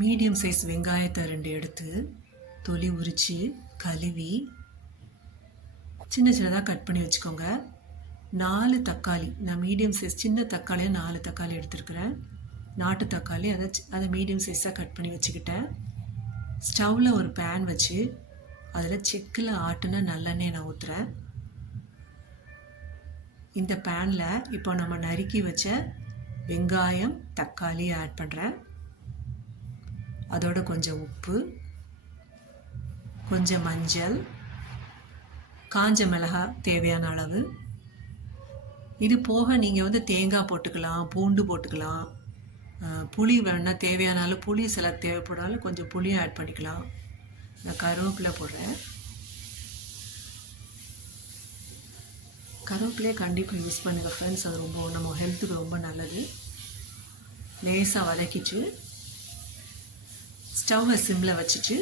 Medium size வெங்காயத்தை 2 எடுத்து தொலி உரித்து கழுவி சின்ன சின்னதாக கட் பண்ணி வச்சுக்கோங்க. 4 தக்காளி, நான் மீடியம் சைஸ் சின்ன தக்காளியாக 4 தக்காளி எடுத்துருக்குறேன். நாட்டு தக்காளி அதை மீடியம் சைஸாக கட் பண்ணி வச்சுக்கிட்டேன். ஸ்டவ்வில் ஒரு பேன் வச்சு அதில் செக்கில் ஆட்டின நல்லெண்ணெய் நான் ஊற்றுறேன். இந்த பேனில் இப்போ நம்ம நறுக்கி வச்ச வெங்காயம் தக்காளி ஆட் பண்ணுறேன். அதோட கொஞ்சம் உப்பு, கொஞ்சம் மஞ்சள், காஞ்ச மிளகாய் தேவையான அளவு. இது போக நீங்கள் தேங்காய் போட்டுக்கலாம், பூண்டு போட்டுக்கலாம், புளி வேணால் தேவையான அளவு புளி சிலர் தேவைப்படாலும் கொஞ்சம் புளியும் ஆட் பண்ணிக்கலாம். நான் கருவேப்பிலை போடுறேன். கருவேப்பிலையே கண்டிப்பாக யூஸ் பண்ணுங்கள் ஃப்ரெண்ட்ஸ், அது ரொம்ப நம்ம ஹெல்த்துக்கு ரொம்ப நல்லது. லேசாக வதக்கிட்டு ஸ்டவ்வை சிம்மில் வச்சுட்டு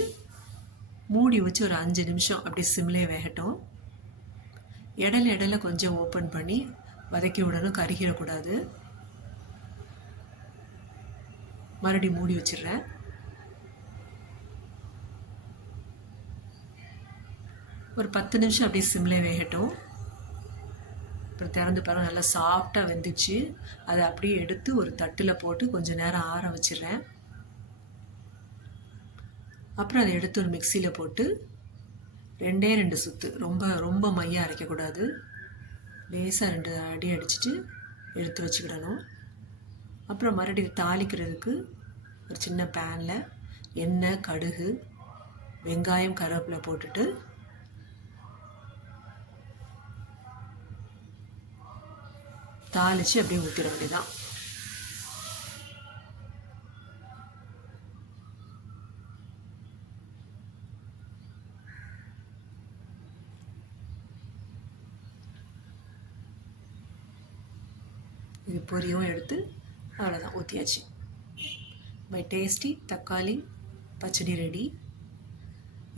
மூடி வச்சு ஒரு 5 நிமிஷம் அப்படி சிம்லேயே வேகட்டும். இடையில கொஞ்சம் ஓப்பன் பண்ணி வதக்கி விடணும், கருகிடக்கூடாது. மறுபடியும் மூடி வச்சிடுறேன். ஒரு 10 நிமிஷம் அப்படியே சிம்லேயே வேகட்டும். அப்புறம் திறந்து பாருங்க, நல்லா சாஃப்டாக வெந்துச்சு. அதை அப்படியே எடுத்து ஒரு தட்டில் போட்டு கொஞ்சம் நேரம் ஆற வச்சிடுறேன். அப்புறம் அதை எடுத்து ஒரு மிக்சியில் போட்டு 2 சுற்று, ரொம்ப மையாக அரைக்கக்கூடாது, லேசாக 2 அடி அடிச்சுட்டு எடுத்து வச்சுக்கிடணும். அப்புறம் மறுபடியும் தாளிக்கிறதுக்கு ஒரு சின்ன பேனில் எண்ணெய், கடுகு, வெங்காயம், கருவேப்பிலை போட்டுட்டு தாளித்து அப்படியே ஊற்றிட வேண்டியதான். இது பொரியும் எடுத்து அவ்வளோதான், ஊற்றியாச்சு. மை டேஸ்டி தக்காளி பச்சடி ரெடி.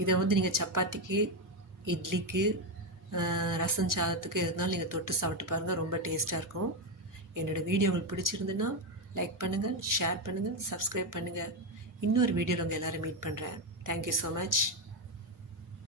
இதை நீங்கள் சப்பாத்திக்கு, இட்லிக்கு, ரசம் சாதத்துக்கு எதுனாலும் நீங்கள் தொட்டு சாப்பிட்டு பாருங்கள், ரொம்ப டேஸ்ட்டாக இருக்கும். என்னோடய வீடியோ உங்களுக்கு பிடிச்சிருந்துன்னா லைக் பண்ணுங்கள், ஷேர் பண்ணுங்கள், சப்ஸ்கிரைப் பண்ணுங்கள். இன்னொரு வீடியோவில் உங்கள் எல்லோரும் மீட் பண்ணுறேன். Thank you so much.